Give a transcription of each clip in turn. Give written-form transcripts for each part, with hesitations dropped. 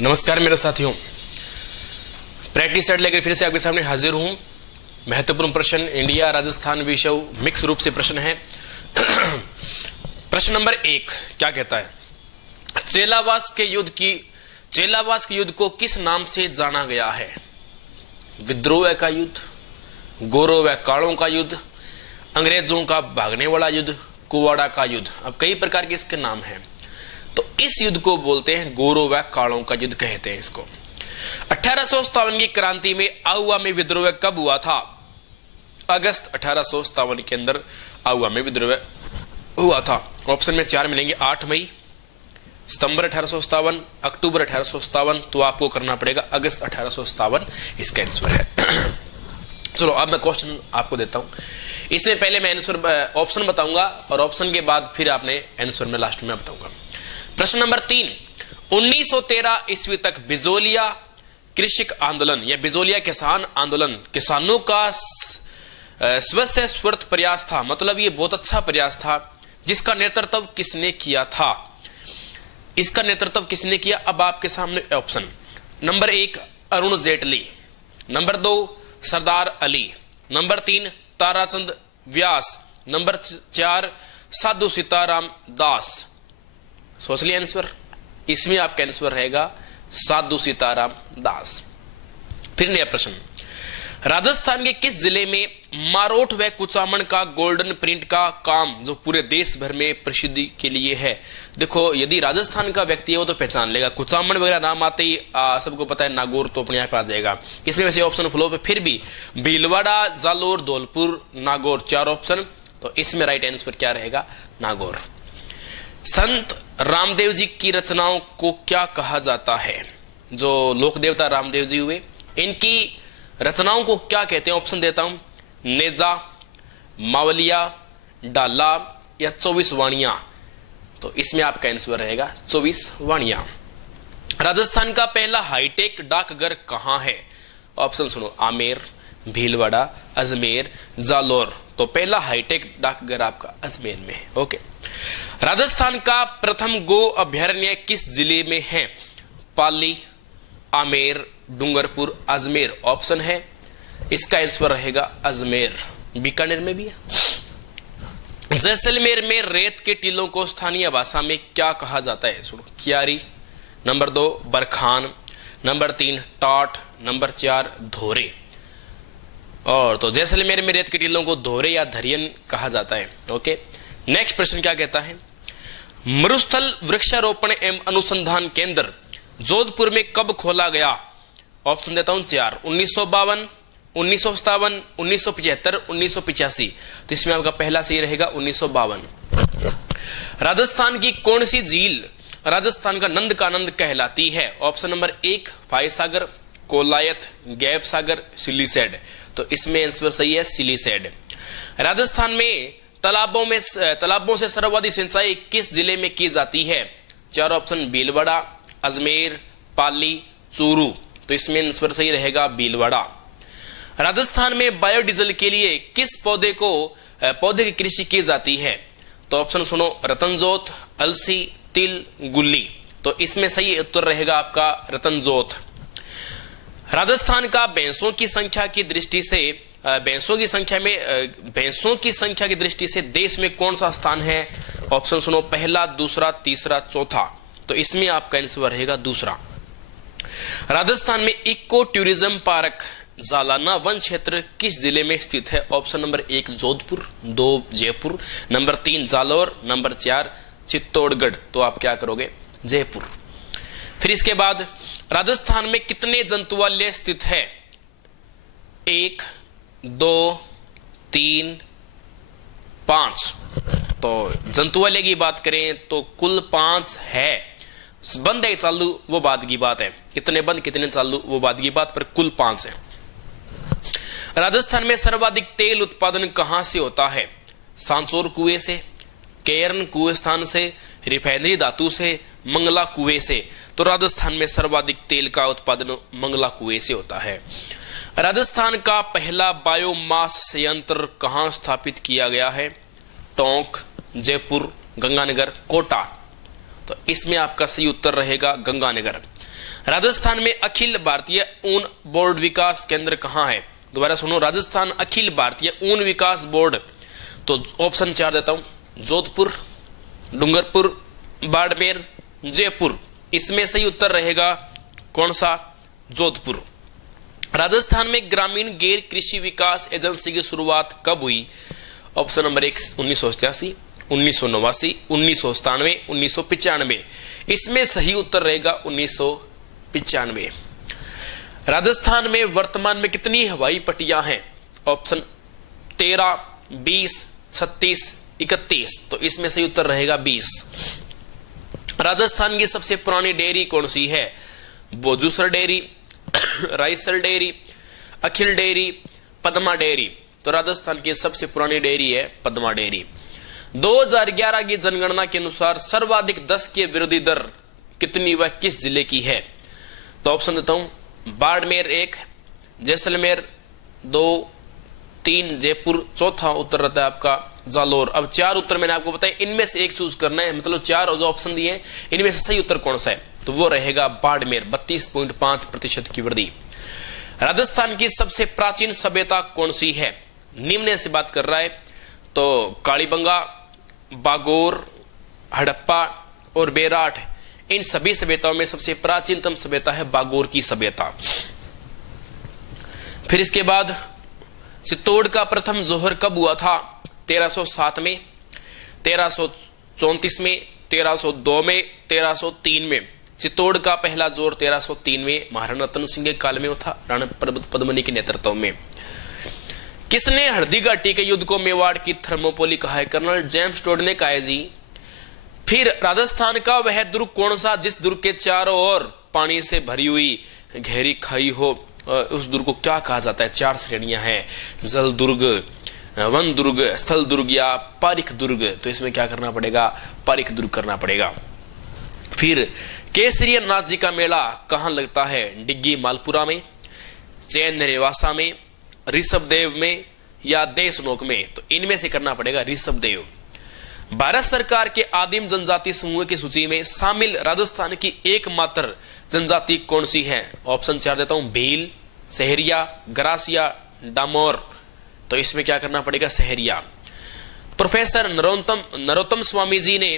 नमस्कार मेरे साथियों, प्रैक्टिस सेट लेकर फिर से आपके सामने हाजिर हूं। महत्वपूर्ण प्रश्न इंडिया राजस्थान विषय मिक्स रूप से प्रश्न है। प्रश्न नंबर 1 क्या कहता है? चेलावास के युद्ध को किस नाम से जाना गया है? विद्रोह का युद्ध, गोरों व कालों का युद्ध, अंग्रेजों का भागने वाला युद्ध, कुवाड़ा का युद्ध। अब कई प्रकार के इसके नाम हैं। तो इस युद्ध को बोलते हैं गोरों व कालों का युद्ध कहते हैं इसको। 1857 की क्रांति में आहुआ में विद्रोह कब हुआ था? अगस्त 1857 के अंदर आहुआ में विद्रोह हुआ था। ऑप्शन में 4 मिलेंगे, 8 मई, सितंबर 1857, अक्टूबर 1857। तो आपको करना पड़ेगा अगस्त 1857 इसका आंसर है। चलो अब मैं क्वेश्चन आपको देता हूं। इसमें पहले मैं आंसर ऑप्शन बताऊंगा और ऑप्शन के बाद फिर आपने आंसर में लास्ट में बताऊंगा। प्रश्न नंबर 3, 1913 ईस्वी तक बिजोलिया कृषक आंदोलन या बिजोलिया किसान आंदोलन किसानों का स्वस्य स्फूर्त प्रयास था। मतलब ये बहुत अच्छा प्रयास था। जिसका नेतृत्व किसने किया था? इसका नेतृत्व किसने किया? अब आपके सामने option. Number 1 Arun Jaitley, number 2 सरदार अली, नंबर 3 ताराचंद व्यास, नंबर 4 साधु सीताराम दास। सोच लिया आंसर? इसमें आपका आंसर रहेगा साधु सीताराम दास। फिर नया प्रश्न, राजस्थान के किस जिले में मारोठ व कुचामन का गोल्डन प्रिंट का काम जो पूरे देश भर में प्रसिद्धि के लिए है? देखो, यदि राजस्थान का व्यक्ति है वो तो पहचान लेगा। कुचामन वगैरह नाम आते ही सबको पता है, नागौर तो अपने आप आ जाएगा। इसमें वैसे ऑप्शन फ्लो पे फिर भी भीलवाड़ा, जालोर, धौलपुर, नागौर 4 ऑप्शन। तो इसमें राइट आंसर क्या रहेगा? नागौर। संत रामदेव जी की रचनाओं को क्या कहा जाता है? जो लोक देवता रामदेव जी हुए, इनकी रचनाओं को क्या कहते हैं? ऑप्शन देता हूं, नेजा, मावलिया, डाला या 24 वाणियां। तो इसमें आपका आंसर रहेगा 24 वाणियां। राजस्थान का पहला हाईटेक डाकघर कहां है? ऑप्शन सुनो, आमेर, भीलवाड़ा, अजमेर, जालोर। तो पहला हाईटेक डाकघर आपका अजमेर में है। ओके। राजस्थान का प्रथम गो अभ्यारण्य किस जिले में है? पाली, आमेर, डूंगरपुर, अजमेर। ऑप्शन है इसका आंसर रहेगा अजमेर। बीकानेर में भी है। जैसलमेर में रेत के टीलों को स्थानीय भाषा में क्या कहा जाता है? सुनो, क्यारी, नंबर 2 बरखान, नंबर 3 टाट, नंबर 4 धोरे। और तो जैसलमेर में रेत के टीलों को धोरे या धरियन कहा जाता है। ओके। नेक्स्ट प्रश्न क्या कहता है? मरुस्थल वृक्षारोपण एवं अनुसंधान केंद्र जोधपुर में कब खोला गया? ऑप्शन देता हूं 4, 1952, 1957, 1975, 1985। तो इसमें आपका पहला सही रहेगा 1952। राजस्थान की कौन सी झील राजस्थान का नंद का नंद कहलाती है? Option number 1 Foysagar, Kolayat, Gaip Sagar, Siliserh. तो इसमें आंसर सही है सिलीसेड। राजस्थान में तालाबों से सर्वाधिक सिंचाई किस जिले में की जाती है? 4 ऑप्शन, भीलवाड़ा, अजमेर, पाली, चूरू। तो इसमें आंसर सही रहेगा भीलवाड़ा। राजस्थान में बायोडीजल के लिए किस पौधे की कृषि की जाती है? तो ऑप्शन सुनो, रतनजोत, अलसी, तिल, गुल्ली। तो इसमें सही उत्तर रहेगा आपका रतनजोत। राजस्थान का भैंसों की संख्या की दृष्टि से देश में कौन सा स्थान है? ऑप्शन सुनो, पहला, दूसरा, तीसरा, चौथा। तो इसमें आपका आंसर रहेगा दूसरा। राजस्थान में इको टूरिज्म पार्क जालाना वन क्षेत्र किस जिले में स्थित है? Option number 1 Jodhpur, 2 Jaipur, number 3 Jalore, number 4 Chittorgarh. तो आप क्या करोगे? जयपुर। फिर इसके बाद राजस्थान में कितने जंतुवालय स्थित है? 1, 2, 3, 5। तो जंतुवालय की बात करें तो कुल 5 है। बंद है चालू वो बात की बात है, कितने बंद कितने चालू वो बात की बात, पर कुल 5 है। राजस्थान में सर्वाधिक तेल उत्पादन कहां से होता है? सांचौर कुएं से, केरन कुएं स्थान से, रिफाइनरी धातु से, मंगला कुएं से। तो राजस्थान में सर्वाधिक तेल का उत्पादन मंगला कुएं से होता है। राजस्थान का पहला बायोमास संयंत्र कहां स्थापित किया गया है? टोंक, जयपुर, गंगानगर, कोटा। तो इसमें आपका सही उत्तर रहेगा गंगानगर। राजस्थान में अखिल भारतीय ऊन बोर्ड विकास केंद्र कहां है? दोबारा सुनो, राजस्थान अखिल भारतीय ऊन विकास बोर्ड। तो ऑप्शन 4 देता हूं, जोधपुर, डूंगरपुर, बाड़मेर, जयपुर। इसमें सही उत्तर रहेगा कौन सा? जोधपुर। राजस्थान में ग्रामीण गैर कृषि विकास एजेंसी की शुरुआत कब हुई? Option number 1 1987, 1989, 1997, 1995। इसमें सही उत्तर रहेगा 1995। राजस्थान में वर्तमान में कितनी हवाई पट्टियां हैं? ऑप्शन 13, 20, 36, 31। तो इसमें सही उत्तर रहेगा 20। राजस्थान की सबसे पुरानी डेयरी कौन सी है? बोजूसर डेयरी, रायसल डेयरी, अखिल डेयरी, पद्मा डेयरी। तो राजस्थान की सबसे पुरानी डेयरी है पद्मा डेयरी। 2011 की जनगणना के अनुसार सर्वाधिक 10 के विरोधी दर कितनी व किस जिले की है? तो ऑप्शन देता हूं, बाड़मेर 1, जैसलमेर 2, 3 जयपुर, चौथा उत्तर रहता है आपका जालोर। अब 4 उत्तर मैंने आपको बताया, इनमें से एक चूज करना है, मतलब 4 जो ऑप्शन दिए हैं इनमें से सही उत्तर कौन सा है? तो वो रहेगा बाड़मेर, 32.5% की वृद्धि। राजस्थान की सबसे प्राचीन सभ्यता कौन सी है? निम्न से बात कर रहा है, तो कालीबंगा, बागोर, हड़प्पा और बेराट। इन सभी सभ्यताओं में सबसे प्राचीनतम सभ्यता है बागोर की सभ्यता। फिर इसके बाद चित्तौड़ का प्रथम जोहर कब हुआ था? 1307 में, 1334 में, 1302 में, 1303 में। चित्तौड़ का पहला जोर 1303 में महाराणा रतन सिंह के काल में था, राणा पद्मिनी के नेतृत्व में। किसने हल्दी घाटी के युद्ध को मेवाड़ की थर्मोपोली कहा है? कर्नल जेम्स टोड ने कहा है जी। फिर राजस्थान का वह दुर्ग कौन सा जिस दुर्ग के चारों ओर पानी से भरी हुई गहरी खाई हो? उस दुर्ग को क्या कहा जाता है? 4 श्रेणियां हैं, जल दुर्ग, वन दुर्ग, स्थल दुर्ग या पारिक दुर्ग। तो इसमें क्या करना पड़ेगा? पारिक दुर्ग करना पड़ेगा। फिर केसरिया नाथ जी का मेला कहां लगता है? डिग्गी मालपुरा में, चैन रेवासा में, ऋषभदेव में या देशनोक में? तो इनमें से करना पड़ेगा ऋषभदेव। भारत सरकार के आदिम जनजाति समूह की सूची में शामिल राजस्थान की एकमात्र जनजाति कौन सी है? ऑप्शन 4 देता हूं, भील, सहरिया, गरासिया, डामोर। तो इसमें क्या करना पड़ेगा? सहरिया। प्रोफेसर नरोत्तम स्वामी जी ने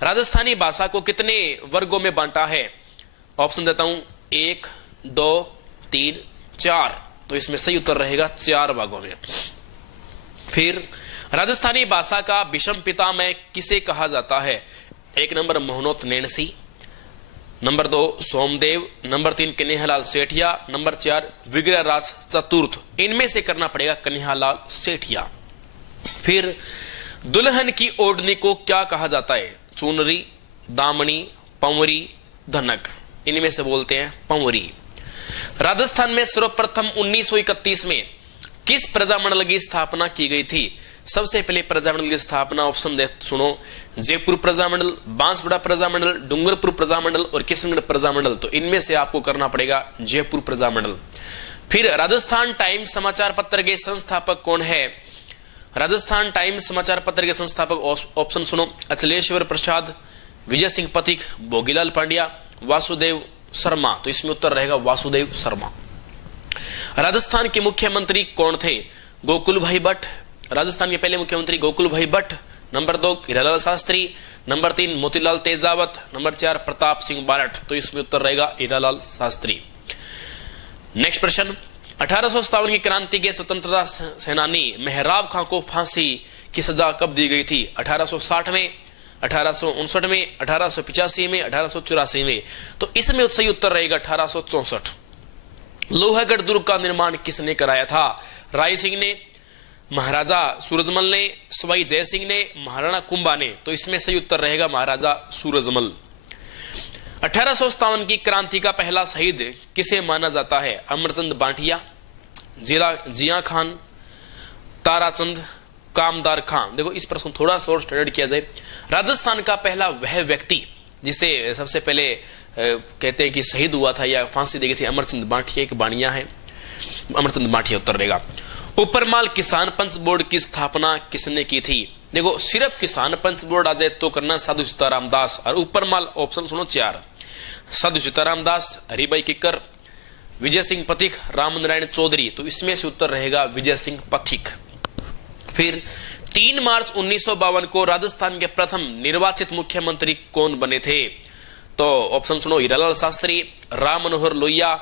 राजस्थानी भाषा को कितने वर्गों में बांटा है? ऑप्शन देता हूं 1, 2, 3, 4। तो इसमें सही उत्तर रहेगा 4 भागों में। फिर राजस्थानी भाषा का विषम पितामह किसे कहा जाता है? 1 number Mohnot Nainsi, number 2 Somdev, number 3 Kanhaiyalal Sethia, number 4 Vigraharaj चतुर्थ। इनमें से करना पड़ेगा कन्हैयालाल सेठिया। फिर दुल्हन की ओढ़नी को क्या कहा जाता है? चुनरी, दामनी, पंवरी, धनक। इनमें से बोलते हैं पंवरी। राजस्थान में सर्वप्रथम 1931 में किस प्रजामंडल की स्थापना की गई थी? सबसे पहले प्रजामंडल की स्थापना ऑप्शन दे सुनो, जयपुर प्रजामंडल, बांसवाड़ा प्रजामंडल, डूंगरपुर प्रजामंडल और किशनगढ़ प्रजामंडल। तो इनमें से आपको करना पड़ेगा जयपुर प्रजामंडल। फिर राजस्थान टाइम्स समाचार पत्र के संस्थापक कौन है? राजस्थान टाइम्स समाचार पत्र के संस्थापक ऑप्शन सुनो, अचलेश्वर प्रसाद, विजय सिंह पथिक, भोगीलाल पांड्या, वासुदेव शर्मा। तो इसमें उत्तर रहेगा वासुदेव शर्मा। राजस्थान के मुख्यमंत्री कौन थे? गोकुल भाई भट्ट। राजस्थान के पहले मुख्यमंत्री गोकुल भाई Bhatt. Number 2 Hiralal Shastri, number 3 Motilal Tejawat, number 4 Pratap Singh Barath. तो इसमें उत्तर रहेगा हीरालाल शास्त्री। नेक्स्ट प्रश्न, 1857 की क्रांति के स्वतंत्रता सेनानी मेहराब खां को फांसी की सजा कब दी गई थी? 1860 में, 1859 में, 1885 में, 1884 में। तो इसमें सही उत्तर रहेगा 1864। लोहागढ़ दुर्ग का निर्माण किसने कराया था? राय सिंह ने, महाराजा सूरजमल ने, सवाई जय सिंह ने, महाराणा कुंभा ने। तो इसमें सही उत्तर रहेगा महाराजा सूरजमल। 1857 की क्रांति का पहला शहीद किसे माना जाता है? अमरचंद बांटिया, जिया खान, ताराचंद, कामदार खान। देखो इस प्रश्न थोड़ा सा और स्टडी किया जाए। राजस्थान का पहला वह व्यक्ति जिसे सबसे पहले कहते हैं कि शहीद हुआ था या फांसी दी गई थी, अमरचंद बांटिया एक बाणिया है, अमरचंद बांटिया उत्तर रहेगा। ऊपरमाल किसान पंच बोर्ड की स्थापना किसने की थी? देखो सिर्फ किसान पंच बोर्ड आ जाए तो करना साधु सीताराम दास। और ऊपरमाल ऑप्शन सुनो 4, साधु सीताराम दास, हरिभाई किक्कर, विजय सिंह पथिक, राम नारायण चौधरी। तो इसमें से उत्तर रहेगा विजय सिंह पथिक। फिर 3 मार्च 1952 को राजस्थान के प्रथम निर्वाचित मुख्यमंत्री कौन बने थे? तो ऑप्शन सुनो, हीरालाल शास्त्री, राम मनोहर लोहिया,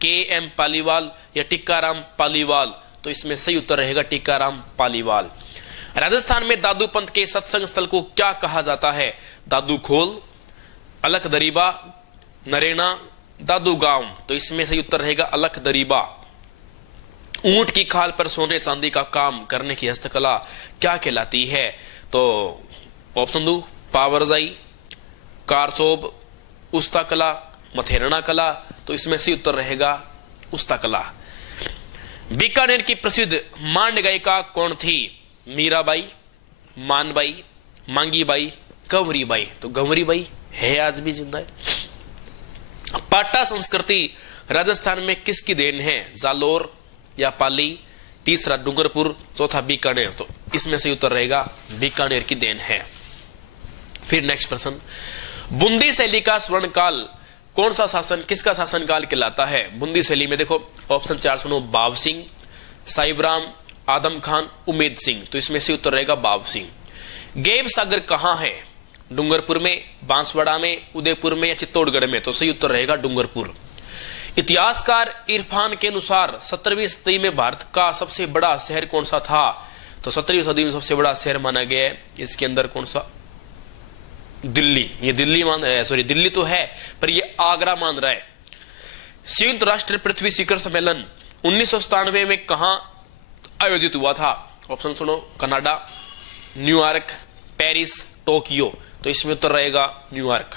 के.एम. पालीवाल या टिक्काराम पालीवाल। तो इसमें सही उत्तर रहेगा टिक्काराम पालीवाल। राजस्थान में दादू पंथ के सत्संग स्थल को क्या कहा जाता है? दादू खोल, अलख दरीबा, नरेना, दादू गांव। तो इसमें सही उत्तर रहेगा अलख दरीबा। ऊंट की खाल पर सोने चांदी का काम करने की हस्तकला क्या कहलाती है? तो ऑप्शन दो, पावरजाई, कारचोब, उस्ता कला, मथेरना कला। तो इसमें से उत्तर रहेगा उस्ता कला। बीकानेर की प्रसिद्ध मांड गायिका कौन थी? मीराबाई, मानबाई, मांगीबाई, गंवरीबाई। तो गंवरीबाई है, आज भी जिंदा है। पाटा संस्कृति राजस्थान में किसकी देन है? जालोर या पाली, तीसरा डूंगरपुर, चौथा बीकानेर। तो इसमें से उत्तर रहेगा बीकानेर की देन है। फिर नेक्स्ट प्रश्न, बूंदी शैली का स्वर्णकाल कौन सा शासन, किसका शासनकाल कहलाता है? बूंदी शैली में देखो ऑप्शन 4 सुनो, बाब सिंह, साहिबराम, आदम खान, उमेद सिंह। तो इसमें से उत्तर रहेगा बाब सिंह। गेब सागर कहां है? डूंगरपुर में, बांसवाड़ा में, उदयपुर में या चित्तौड़गढ़ में? तो सही उत्तर रहेगा डूंगरपुर। इतिहासकार इरफान के अनुसार 17वीं सदी में भारत का सबसे बड़ा शहर कौन सा था? तो 17वीं सदी में सबसे बड़ा शहर माना गया है इसके अंदर कौन सा? दिल्ली। ये दिल्ली मान रहा है, सॉरी दिल्ली तो है पर ये आगरा मान रहा है। संयुक्त राष्ट्र पृथ्वी शिखर सम्मेलन 1997 में कहां आयोजित हुआ था? ऑप्शन सुनो, कनाडा, न्यूयॉर्क, पेरिस, टोक्यो। तो इसमें उत्तर रहेगा न्यूयॉर्क।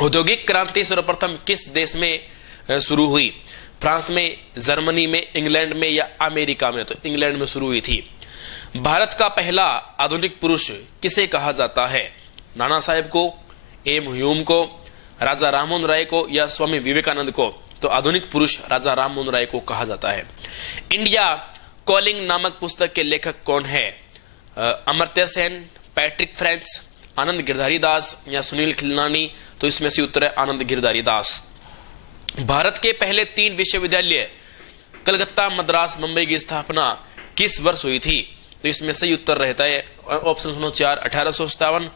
औद्योगिक क्रांति सर्वप्रथम किस देश में शुरू हुई? फ्रांस में, जर्मनी में, इंग्लैंड में या अमेरिका में? तो इंग्लैंड में शुरू हुई थी। भारत का पहला आधुनिक पुरुष किसे कहा जाता है? नाना साहेब को, एम ह्यूम को, राजा राममोहन राय को या स्वामी विवेकानंद को? तो आधुनिक पुरुष राजा राममोहन राय को कहा जाता है। इंडिया कॉलिंग नामक पुस्तक के लेखक कौन है? अमर्त्य सेन, पैट्रिक फ्रेंच, आनंद गिरधारी दास या सुनील खिलनानी? तो इसमें से उत्तर है आनंद गिरधारी दास। भारत के पहले 3 विश्वविद्यालय कलकत्ता, मद्रास, मुंबई की स्थापना किस वर्ष हुई थी? तो इसमें सही उत्तर रहता है ऑप्शन सुनो 4, 1857,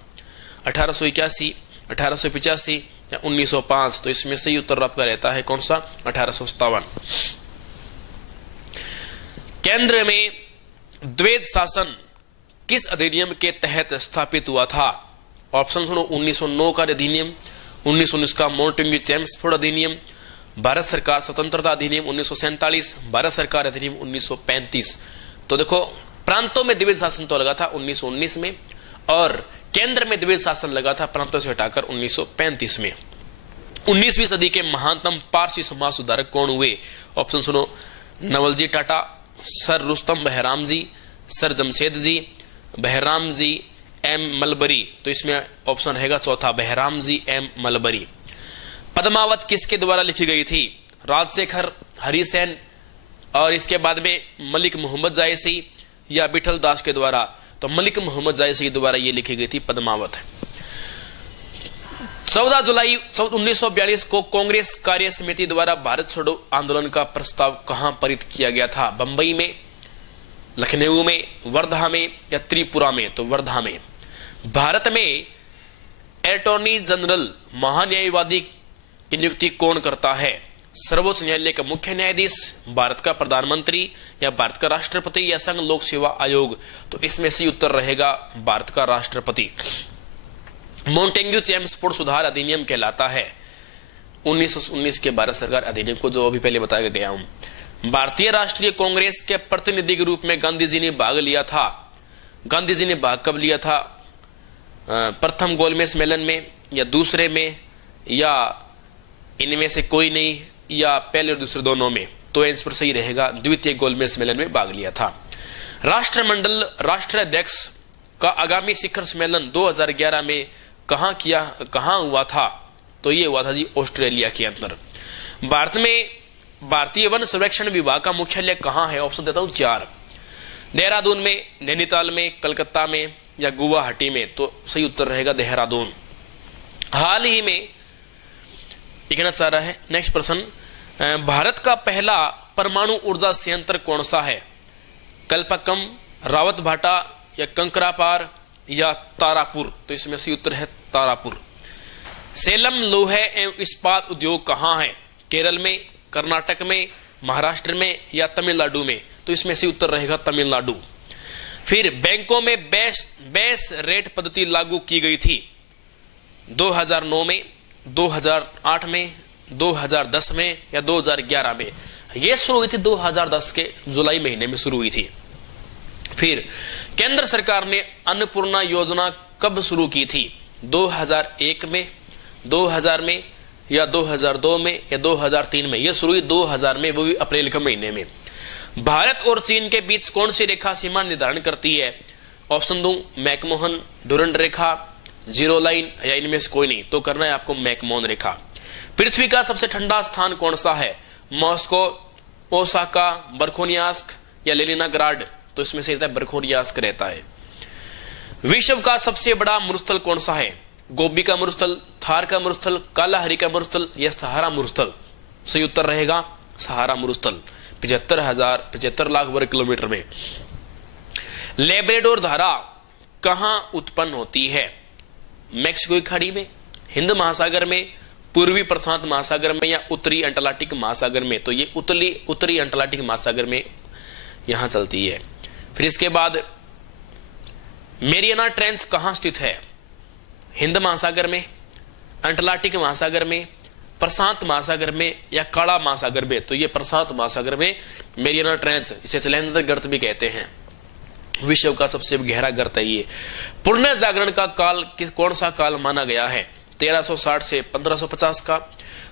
1881, 1885 या 1905। तो इसमें सही उत्तर आपका रहता है कौन सा? 1857। केंद्र में द्वैध शासन किस अधिनियम के तहत स्थापित हुआ था? ऑप्शन सुनो, 1909 का अधिनियम, 1919 का मोंटेग्यू चेम्सफोर्ड अधिनियम, भारत सरकार स्वतंत्रता अधिनियम 1947, भारत सरकार अधिनियम 1935। तो देखो प्रांतों में द्विवेद शासन तो लगा था 1919 में और केंद्र में द्विवेद शासन लगा था प्रांतों से हटाकर 1935 में। 19वीं सदी के महानतम पारसी समाज सुधारक कौन हुए? ऑप्शन सुनो, Navalji Tata, sir Rustam Bahram ji, sir Jamshed ji, Bahram ji, M Malabari. तो इसमें ऑप्शन रहेगा चौथा, बहराम जी एम मलबरी। पद्मावत किसके द्वारा लिखी गई थी? राजशेखर, हरिसेन और इसके बाद में मलिक मोहम्मद जायसी या बिठल दास के द्वारा? तो मलिक मोहम्मद जायसी के द्वारा ये लिखी गई थी पद्मावत। 14 जुलाई 1942 को कांग्रेस कार्य समिति द्वारा भारत छोड़ो आंदोलन का प्रस्ताव कहां पारित किया गया था? बंबई में, लखनऊ में, वर्धा में या त्रिपुरा में? तो वर्धा में। भारत में अटॉर्नी जनरल महान्यायवादी की नियुक्ति कौन करता है? सर्वोच्च न्यायालय का मुख्य न्यायाधीश, भारत का प्रधानमंत्री या भारत का राष्ट्रपति या संघ लोक सेवा आयोग? तो इसमें से उत्तर रहेगा भारत का राष्ट्रपति। मोंटेग्यू चेम्सफोर्ड सुधार अधिनियम कहलाता है 1919 के भारत सरकार अधिनियम को, जो अभी पहले बताया गया हूं। भारतीय राष्ट्रीय कांग्रेस के प्रतिनिधि के रूप में गांधी जी ने भाग लिया था। गांधी जी ने भाग कब लिया था? प्रथम गोलमेज सम्मेलन में या दूसरे में या इनमें से कोई नहीं या पहले और दूसरे दोनों में? तो आंसर सही रहेगा द्वितीय गोलमेज सम्मेलन में भाग लिया था। राष्ट्रमंडल राष्ट्राध्यक्ष का आगामी शिखर सम्मेलन 2011 में कहां हुआ था? तो ये हुआ था जी ऑस्ट्रेलिया के अंदर। भारत में भारतीय वन संरक्षण विभाग का मुख्यालय कहां है? ऑप्शन देता हूं 4, देहरादून में, नैनीताल में, कलकत्ता में या गुवाहाटी में? तो सही उत्तर रहेगा देहरादून। हाल ही में ये कहना चाह रहा है। नेक्स्ट प्रश्न, भारत का पहला परमाणु ऊर्जा संयंत्र कौन सा है? कल्पक्कम, रावत भाटा या कंकरापार या तारापुर? तो इसमें से उत्तर है तारापुर। सेलम लोहे एवं इस्पात उद्योग कहाँ है? केरल में, कर्नाटक में, महाराष्ट्र में या तमिलनाडु में? तो इसमें से उत्तर रहेगा तमिलनाडु। फिर बैंकों में बेस रेट पद्धति लागू की गई थी 2009 में, 2008 में, 2010 में या 2011 में? यह शुरू हुई थी 2010 के जुलाई महीने में शुरू हुई थी। फिर केंद्र सरकार ने अन्नपूर्णा योजना कब शुरू की थी? 2001 में, 2000 में या 2002 में या 2003 में? यह शुरू हुई 2000 में, वो भी अप्रैल के महीने में। भारत और चीन के बीच कौन सी रेखा सीमा निर्धारण करती है? ऑप्शन दूं, मैकमोहन, डुरंड रेखा, जीरो लाइन या इनमें से कोई नहीं? तो करना है आपको मैकमोहन रेखा। पृथ्वी का सबसे ठंडा स्थान कौन सा है? मॉस्को, ओसाका, बरखोनियास्क या लेनिनग्राड? तो इसमें से बरखोनियास्क रहता है। विश्व का सबसे बड़ा मरुस्थल कौन सा है? गोबी का मरुस्थल, थार का मरुस्थल, कालाहरी का मरुस्थल या सहारा मरुस्थल? सही उत्तर रहेगा सहारा मरुस्थल, 75 लाख वर्ग किलोमीटर में। लेब्राडोर धारा कहां उत्पन्न होती है? मैक्सिको की खाड़ी में, हिंद महासागर में, पूर्वी प्रशांत महासागर में या उत्तरी अंटार्कटिक महासागर में? तो ये उत्तरी अंटार्कटिक महासागर में यहां चलती है। फिर इसके बाद मेरियाना ट्रेंच कहां स्थित है? हिंद महासागर में, अंटार्कटिक महासागर में, प्रशांत महासागर में या काला महासागर में? तो ये प्रशांत महासागर में मेरियाना ट्रेंच, इसे चैलेंजर गर्त भी कहते हैं। विश्व का सबसे गहरा गर्त है ये। पुण्य जागरण का काल कौन सा काल माना गया है? 1360 से 1550 का,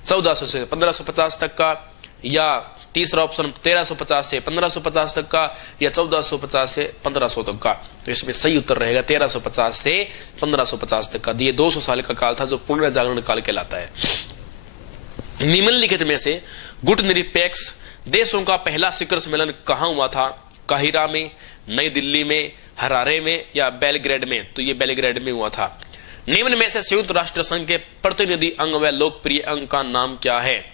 1400 से 1550 तक का, या तीसरा ऑप्शन 1350 से 1550 तक का, या 1450 से 1500 तक का? तो इसमें सही उत्तर रहेगा 1350 से 1550 तक का। ये 200 साल का काल था जो पुण्य जागरण काल कहलाता है। निम्नलिखित में से गुट निरपेक्ष देशों का पहला शिखर सम्मेलन कहां हुआ था? काहिरा में, नई दिल्ली में, हरारे में या बेलग्रेड में? तो ये बेलग्रेड में हुआ था। निम्न में से संयुक्त राष्ट्र संघ के प्रतिनिधि अंग व लोकप्रिय अंग का नाम क्या है?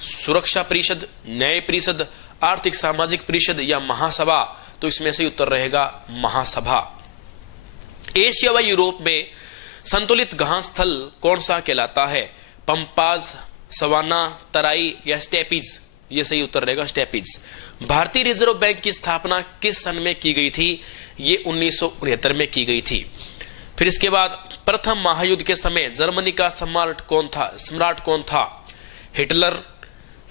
सुरक्षा परिषद, न्याय परिषद, आर्थिक सामाजिक परिषद या महासभा? तो इसमें से उत्तर रहेगा महासभा। एशिया व यूरोप में संतुलित घास स्थल कौन सा कहलाता है? पंपाज, सवाना, तराई या स्टेपीज? ये सही उत्तर रहेगा स्टेपीज। भारतीय रिजर्व बैंक की स्थापना किस सन में की गई थी? ये 1969 में की गई थी। फिर इसके बाद प्रथम महायुद्ध के समय जर्मनी का सम्राट कौन था? हिटलर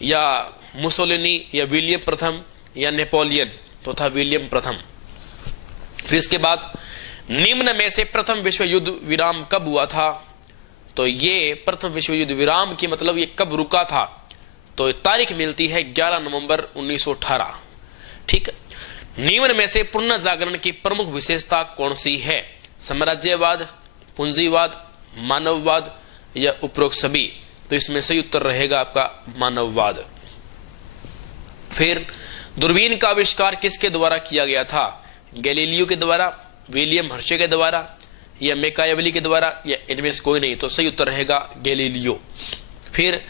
या मुसोलिनी या विलियम प्रथम या नेपोलियन? तो था विलियम प्रथम। फिर इसके बाद निम्न में से प्रथम विश्व युद्ध विराम कब हुआ था? तो ये प्रथम विश्व युद्ध विराम की मतलब ये कब रुका था? तो तारीख मिलती है 11 नवंबर 1918। ठीक। निम्न में से पुनः जागरण की प्रमुख विशेषता कौन सी है? साम्राज्यवाद, पूंजीवाद, मानववाद या उपरोक्त सभी? तो इसमें सही उत्तर रहेगा आपका मानववाद। फिर दूरबीन का आविष्कार किसके द्वारा किया गया था? गैलीलियो के द्वारा, विलियम हर्शे के द्वारा या मैकावेली के द्वारा या इनमें से कोई नहीं? तो सही उत्तर रहेगा गैलीलियो। फिर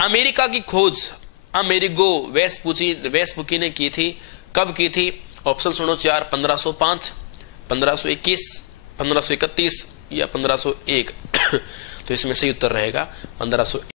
अमेरिका की खोज अमेरिगो वेस्पुकी ने की थी, कब की थी? ऑप्शन सुनो 4, 1505, 1521, 1531 या 1501? तो इसमें सही उत्तर रहेगा 1501।